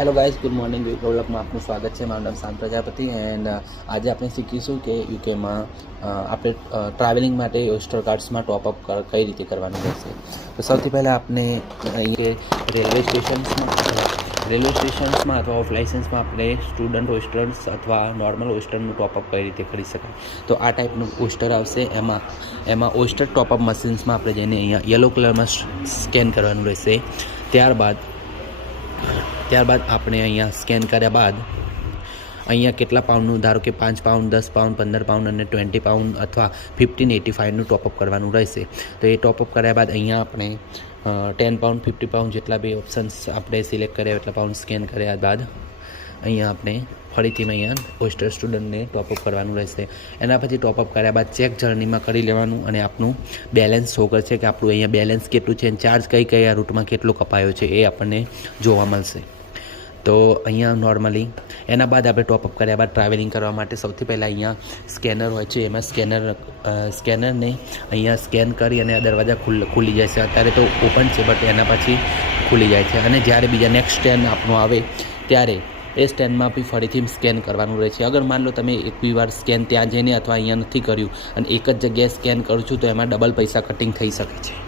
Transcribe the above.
Hello guys, good morning. વ્લોગમાં આપનું સ્વાગત છે. મારું નામ શાંત પ્રજાપતિ એન્ડ આજે આપણે શીખીશું કે યુકેમાં આપણે ટ્રાવેલિંગ માટે ઓસ્ટર કાર્ડ્સમાં ટોપઅપ કઈ રીતે કરવાનું રહેશે. તો સૌથી પહેલાં આપણે અહીંયા રેલવે સ્ટેશન્સમાં અથવા ઓફ લાઇસન્સમાં આપણે સ્ટુડન્ટ ઓસ્ટર્સ અથવા નોર્મલ ઓસ્ટરનું ટોપઅપ કઈ રીતે કરી શકાય. તો આ ટાઈપનું ઓસ્ટર આવશે. એમાં ઓસ્ટર ટોપઅપ મશીન્સમાં આપણે જઈને અહીંયા યલો કલરમાં સ્કેન કરવાનું રહેશે. ત્યારબાદ આપણે અહીંયા સ્કેન કર્યા બાદ અહીંયા કેટલા પાઉન્ડનું, ધારો કે 5 પાઉન્ડ, 10 પાઉન્ડ, 15 પાઉન્ડ અને 20 પાઉન્ડ અથવા 1585નું ટોપઅપ કરવાનું રહેશે. તો એ ટોપઅપ કર્યા બાદ અહીંયા આપણે 10 પાઉન્ડ, 50 પાઉન્ડ જેટલા બી ઓપ્શન્સ આપણે સિલેક્ટ કર્યા એટલા પાઉન્ડ સ્કેન કર્યા બાદ અહીંયા આપણે ફરીથી અહીંયા ઓસ્ટર સ્ટુડન્ટને ટોપઅપ કરવાનું રહેશે. એના પછી ટોપઅપ કર્યા બાદ ચેક જર્નીમાં કરી લેવાનું અને આપનું બેલેન્સ શો કરશે કે આપણું અહીંયા બેલેન્સ કેટલું છે અને ચાર્જ કયા રૂટમાં કેટલો કપાયો છે એ આપણને જોવા મળશે. તો અહીંયા નોર્મલી એના બાદ આપણે ટોપઅપ કર્યા બાદ ટ્રાવેલિંગ કરવા માટે સૌથી પહેલાં અહીંયા સ્કેનર હોય છે. એમાં સ્કેનરને અહીંયા સ્કેન કરી અને આ દરવાજા ખુલી જાય છે. અત્યારે તો ઓપન છે બટ એના પછી ખુલી જાય છે અને જ્યારે બીજા નેક્સ્ટ સ્ટેન્ડ આપણું આવે ત્યારે એ સ્ટેન્ડમાં બી ફરીથી સ્કેન કરવાનું રહે છે. અગર માન લો તમે એક બી વાર સ્કેન ત્યાં જઈને અથવા અહીંયા નથી કર્યું અને એક જ જગ્યાએ સ્કેન કરું છું તો એમાં ડબલ પૈસા કટિંગ થઈ શકે છે.